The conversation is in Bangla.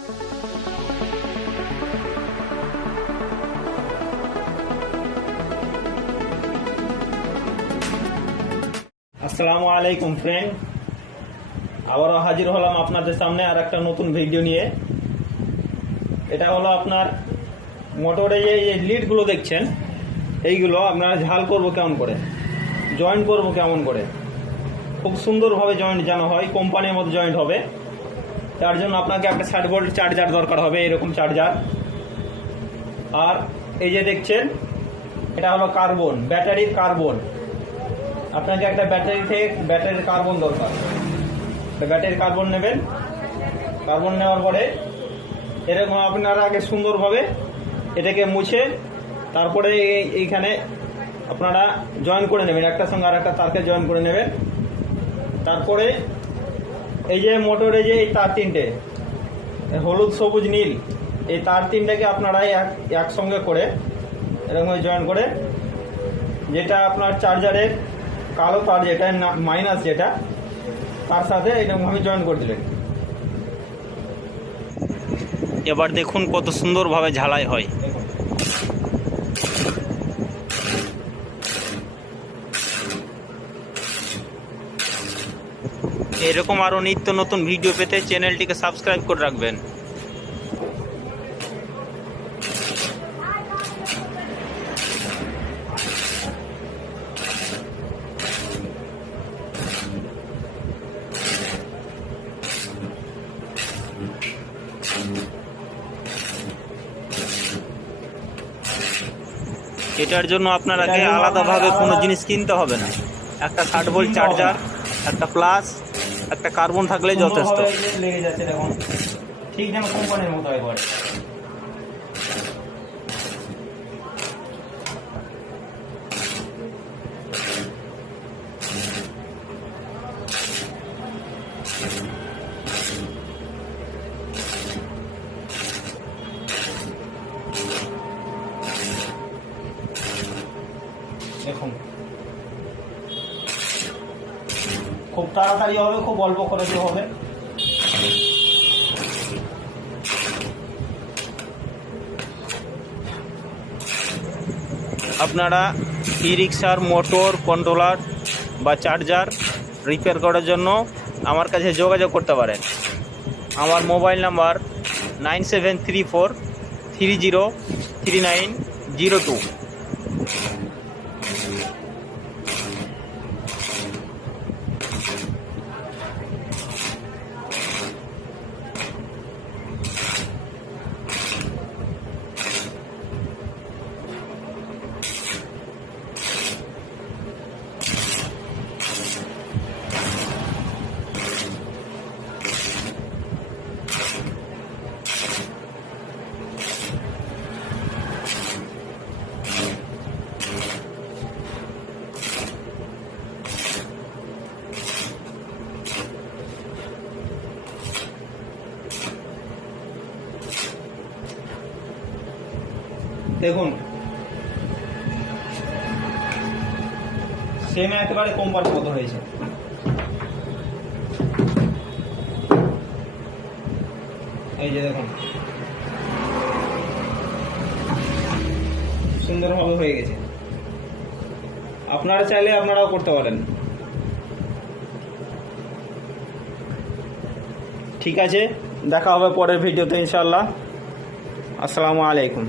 আসসালামু আলাইকুম ফ্রেন্ড, আবারও হাজির হলাম আপনাদের সামনে আর একটা নতুন ভিডিও নিয়ে। এটা হলো আপনার মোটরে এই লিডগুলো দেখছেন, এইগুলো আপনারা ঝাল করব কেমন করে, জয়েন্ট করব কেমন করে, খুব সুন্দরভাবে জয়েন্ট যেন হয়, কোম্পানির মতো জয়েন্ট হবে। তার জন্য আপনাকে একটা 60 ভোল্ট চার্জার দরকার হবে, এরকম চার্জার। আর এই যে দেখছেন, এটা হলো কার্বন, ব্যাটারির কার্বন। আপনাকে একটা ব্যাটারির কার্বন দরকার। ব্যাটারির কার্বন নেবেন। কার্বন নেওয়ার পরে এরকম আপনারা আগে সুন্দরভাবে এটাকে মুছে তারপরে এইখানে আপনারা জয়েন করে নেবেন, একটার সঙ্গে আর একটা তারকে জয়েন করে নেবেন। তারপরে এই যে মোটরে যে এই তার তিনটে হলুদ, সবুজ, নীল, এই তার তিনটাকে আপনারা একসঙ্গে করে এরকম জয়েন করে, যেটা আপনার চার্জারের কালো তার যেটা মাইনাস, যেটা তার সাথে এরকমভাবে জয়েন করে দিলেন। এবার দেখুন কত সুন্দরভাবে ঝালাই হয়। এরকম আরও নিত্য নতুন ভিডিও পেতে চ্যানেলটিকে সাবস্ক্রাইব করে রাখবেন। এটার জন্য আপনাকে আলাদাভাবে কোনো জিনিস কিনতে হবে না। একটা 60 ভোল্ট চার্জার, একটা প্লাস, একটা কার্বন থাকলেই যথেষ্ট। লেগে যাচ্ছে দেখুন, ঠিক যেন কোম্পানির মতো একবার। দেখুন, খুব তাড়াতাড়ি হবে, খুব অল্প খরচে হবে। আপনারা ই রিক্সার মোটর কন্ট্রোলার বা চার্জার রিপেয়ার করার জন্য আমার কাছে যোগাযোগ করতে পারেন। আমার মোবাইল নাম্বার 9734303902। দেখুন, সেম একেবারে কোম্পানির মতো হয়েছে। এই যে দেখুন, সুন্দরভাবে হয়ে গেছে। আপনারা চাইলে আপনারাও করতে পারেন। ঠিক আছে, দেখা হবে পরের ভিডিওতে ইনশাআল্লাহ। আসসালামু আলাইকুম।